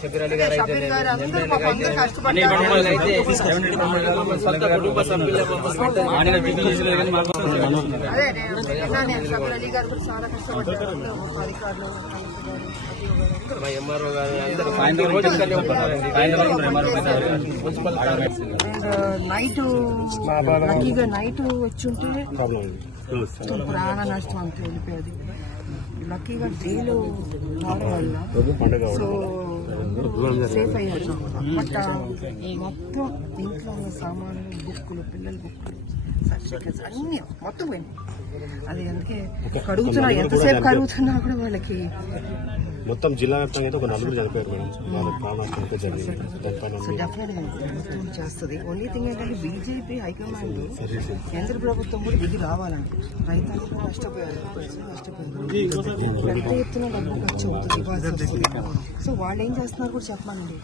షబీర్ అలీ గారు అయితే సొంత కుటుంబ సభ్యులు మా ఎంఆర్ఓ గారు నైట్ వచ్చుంటే ప్రాణ నష్టం అంత వెళ్ళిపోయేది. లక్కీగా డేలో వల్ల సో సేఫ్ అయ్యారు. బట్ మొత్తం ఇంట్లో ఉన్న సామాన్లు, బుక్కులు, పిల్లల బుక్కులు, సర్టిఫికెట్స్ అన్ని మొత్తం పోయింది. అది అందుకే కడుగుతున్నా, ఎంతసేపు కడుగుతున్నా కూడా వాళ్ళకి మొత్తం జిల్లా వ్యాప్తంగా అయితే ఒక 4 చనిపోయారు మేడం. సో డెఫినెట్గా చేస్తుంది. ఓన్లీ థింగ్ ఏంటంటే బీజేపీ హైకమాండ్ కేంద్ర ప్రభుత్వం కూడా దిగి రావాలండి. రైతులు కూడా నష్టపోయారు, పెద్ద ఎత్తున డబ్బు ఖర్చు అవుతుంది. సో వాళ్ళు ఏం చేస్తున్నారు కూడా చెప్పానండి.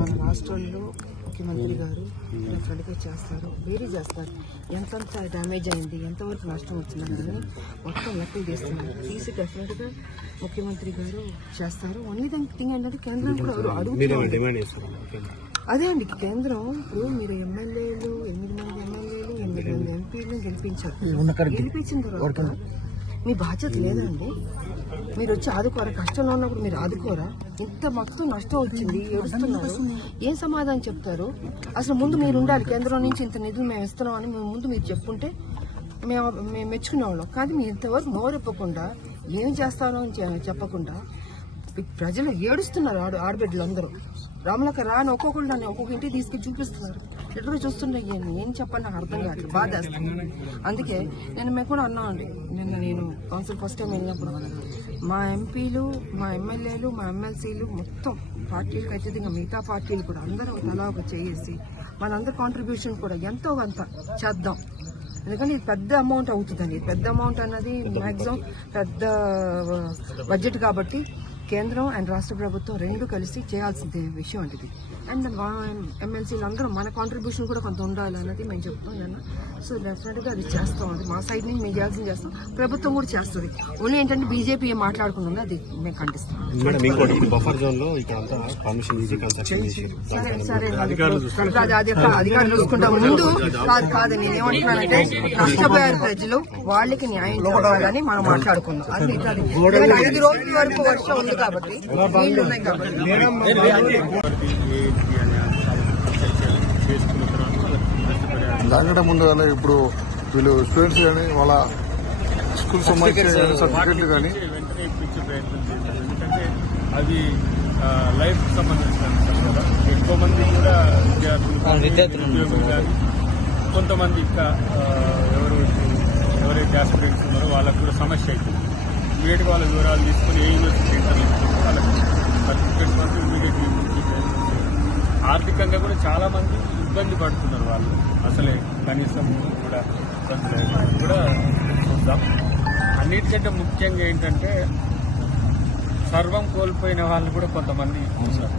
మన రాష్ట్రాల్లో ముఖ్యమంత్రి గారు డెఫినెట్గా చేస్తారు, వేరీ చేస్తారు. ఎంతంత డ్యామేజ్ అయింది, ఎంతవరకు నష్టం వచ్చిందని మొత్తం లెక్కలు తీస్తున్నారు. తీసి డెఫినెట్గా ముఖ్యమంత్రి గారు చేస్తారు. ఓన్లీ థింగ్ ఏంటంటే కేంద్రం కూడా అడుగుతున్నారు. అదే అండి, కేంద్రం ఇప్పుడు మీరు ఎమ్మెల్యేలు 8 మంది ఎమ్మెల్యేలు 8 మంది ఎంపీలను గెలిపించారు. గెలిపించిన తర్వాత మీ బాధ్యత లేదండి. మీరు వచ్చి ఆదుకోరా? కష్టంలో ఉన్నప్పుడు మీరు ఆదుకోరా? ఇంత మొత్తం నష్టం వచ్చింది, ఏడుస్తున్నారు, ఏం సమాధానం చెప్తారు? అసలు ముందు మీరు ఉండాలి. కేంద్రం నుంచి ఇంత నిధులు మేము ఇస్తున్నామని ముందు మీరు చెప్పుంటే మేము మెచ్చుకునే వాళ్ళం. కానీ మీరు ఇంతవరకు నోరెప్పకుండా ఏం చేస్తారో అని చెప్పకుండా ప్రజలు ఏడుస్తున్నారు. ఆడబిడ్డలు అందరూ రాములక రాని ఒక్కొక్కరు నన్ను ఒక్కొక్క ఇంటికి తీసుకెళ్ళి చూపిస్తున్నారు. ఎక్కడో చూస్తున్నాయి, ఏం చెప్పాలి నాకు అర్థం కాదు, బాధ వేస్తుంది. అందుకే మేము కూడా అన్నామండి. నేను కౌన్సిల్ ఫస్ట్ టైం వెళ్ళినప్పుడు మా ఎంపీలు, మా ఎమ్మెల్యేలు, మా ఎమ్మెల్సీలు మొత్తం పార్టీలకు అయితే ఇంకా మిగతా పార్టీలు కూడా అందరూ తలా ఒక చేసి మనందరి కాంట్రిబ్యూషన్ కూడా ఎంతో కొంత చేద్దాం. ఎందుకంటే ఇది పెద్ద అమౌంట్ అవుతుందండి. పెద్ద అమౌంట్ అన్నది మ్యాక్సిమం పెద్ద బడ్జెట్ కాబట్టి కేంద్రం అండ్ రాష్ట్ర ప్రభుత్వం రెండు కలిసి చేయాల్సిన విషయం అండి. అండ్ ఎమ్మెల్సీలు అందరూ మన కాంట్రిబ్యూషన్ కూడా కొంత ఉండాలి అన్నది మేము చెప్తాం. సో డెఫినెట్గా అది చేస్తాం. అది మా సైడ్ నుంచి మేము చేయాల్సింది చేస్తాం, ప్రభుత్వం కూడా చేస్తుంది. ఓన్లీ ఏంటంటే బీజేపీ ఏం మాట్లాడుకుంటుంది అది మేము ఖండిస్తాం. సరే అధికారులు చూసుకుంటాం. ముందు కాదు నేనేమంటున్నానంటే నష్టపోయారు ప్రజలు, వాళ్ళకి న్యాయం చేయాలని మనం మాట్లాడుకుందాం. అది 5 రోజుల వరకు వర్షం ఉంది కాబట్టి నీళ్లు ఉన్నాయి కాబట్టి దానికంటే ముందు కానీ ఇప్పుడు వీళ్ళు స్టూడెంట్స్ కానీ వాళ్ళ స్కూల్ సంబంధించిన సర్టిఫికెట్లు కానీ వెంటనే ఇప్పించే ప్రయత్నం చేశారు. ఎందుకంటే అది లైఫ్ సంబంధించిన కదా. ఎక్కువ మంది కూడా విద్యార్థులు ఉద్యోగులు కానీ కొంతమంది ఇంకా ఎవరైతే ఆస్పిరెంట్స్ ఉన్నారో వాళ్ళకు కూడా సమస్య అవుతుంది. ఇమీడియట్గా వాళ్ళ వివరాలు తీసుకుని ఏ యూనివర్సిటీ ఇంటర్వ్యూ వాళ్ళకి సర్టిఫికేట్స్ వరకు ఇమీడియట్గా ఆర్థికంగా కూడా చాలా మంది ఇబ్బంది పడుతున్నారు. వాళ్ళు అసలే కనీసం కూడా చూద్దాం. అన్నిటికంటే ముఖ్యంగా ఏంటంటే సర్వం కోల్పోయిన వాళ్ళు కూడా కొంతమంది ఉన్నారు.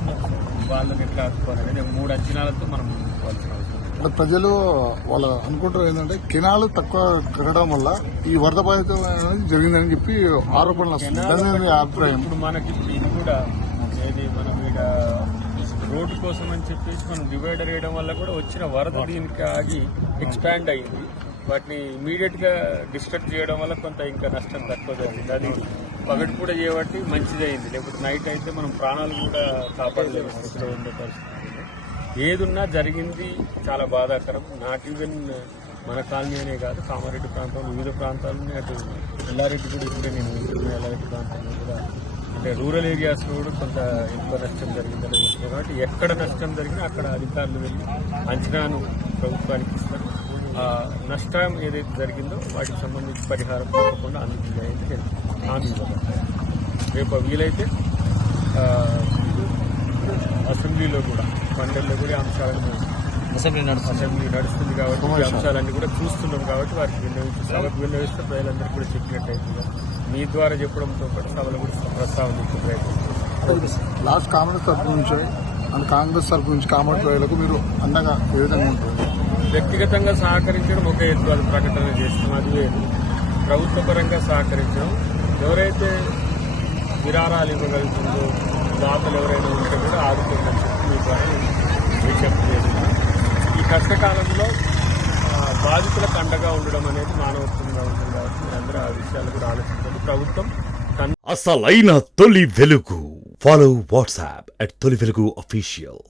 వాళ్ళని ఎట్లా ఆదుకోవాలని 3 అంచనాలతో మనం ముందుకోవాల్సిన అవసరం. ప్రజలు వాళ్ళు అనుకుంటారు ఏంటంటే కెనాలు తక్కువ కట్టడం వల్ల ఈ వరద బాధితం జరిగిందని చెప్పి ఆరోపణలు వస్తున్నాయి. ఇప్పుడు మనకి ఇది కూడా ఏది మనం ఇక్కడ రోడ్డు కోసం అని చెప్పేసి మనం డివైడర్ వేయడం వల్ల కూడా వచ్చిన వరద దీనికి ఆగి ఎక్స్పాండ్ అయింది. వాటిని ఇమీడియట్ గా డిస్ట్రక్ట్ చేయడం వల్ల కొంత ఇంకా నష్టం తక్కువ జరిగింది. అది పగటి కూడా చేయబట్టి మంచిది అయింది. లేకపోతే నైట్ అయితే మనం ప్రాణాలు కూడా కాపాడలేము స్థితిలో ఉండే పరిస్థితి. ఏదున్నా జరిగింది చాలా బాధాకరం. నాట్ ఈవెన్ మన కాలనీ అనే కాదు, కామారెడ్డి ప్రాంతంలో వివిధ ప్రాంతాలని, అటు ఎల్లారెడ్డి కూడా ఇప్పుడే నేను ఎల్లారెడ్డి ప్రాంతంలో కూడా అంటే రూరల్ ఏరియాస్లో కూడా కొంత ఎక్కువ నష్టం జరిగిందని చెప్తున్నారు. కాబట్టి ఎక్కడ నష్టం జరిగినా అక్కడ అధికారులు వెళ్ళి అంచనాను ప్రభుత్వానికి ఇస్తారు. ఆ నష్టం ఏదైతే జరిగిందో వాటికి సంబంధించి పరిహారం తప్పకుండా అందించే హామీ ఇవ్వబడతాయి. రేపు వీలైతే అసెంబ్లీలో కూడా మండలిలో కూడా అంశాలను అసెంబ్లీ నడుస్తుంది కాబట్టి ఈ అంశాలన్నీ కూడా చూస్తున్నాం కాబట్టి వారికి విన్నవిస్తే ప్రజలందరికీ కూడా చెప్పినట్టయితే మీ ద్వారా చెప్పడంతో పాటు సభలో కూడా ప్రస్తావన చేసే ప్రయత్నం. లాస్ట్ కాంగ్రెస్ తరఫు నుంచి అండ్ కాంగ్రెస్ తరఫు నుంచి కామర్స్ ప్రజలకు మీరు అండగా ఏ విధంగా ఉంటుంది? వ్యక్తిగతంగా సహకరించడం ఒక ఎత్తు, అది ప్రకటన చేస్తాం, అది వేరు. ప్రభుత్వ పరంగా సహకరించడం, ఎవరైతే విరాళాలు ఇవ్వగలుగుతుందో దాతలు ఎవరైనా ఉంటే కూడా ఆదుకోవాలని చెప్పి మీ ద్వారా విజ్ఞప్తి చేస్తున్నాను. ఈ కష్టకాలంలో బాధితులకు అండగా ఉండడం అనేది మానవత్వంగా ఉంటుంది కాబట్టి మీరందరూ ఆ విషయాలు కూడా ఆలోచించాలి. ప్రభుత్వం అసలైన తొలి వెలుగు. ఫాలో వాట్సాప్ @తొలి వెలుగు అఫీషియల్.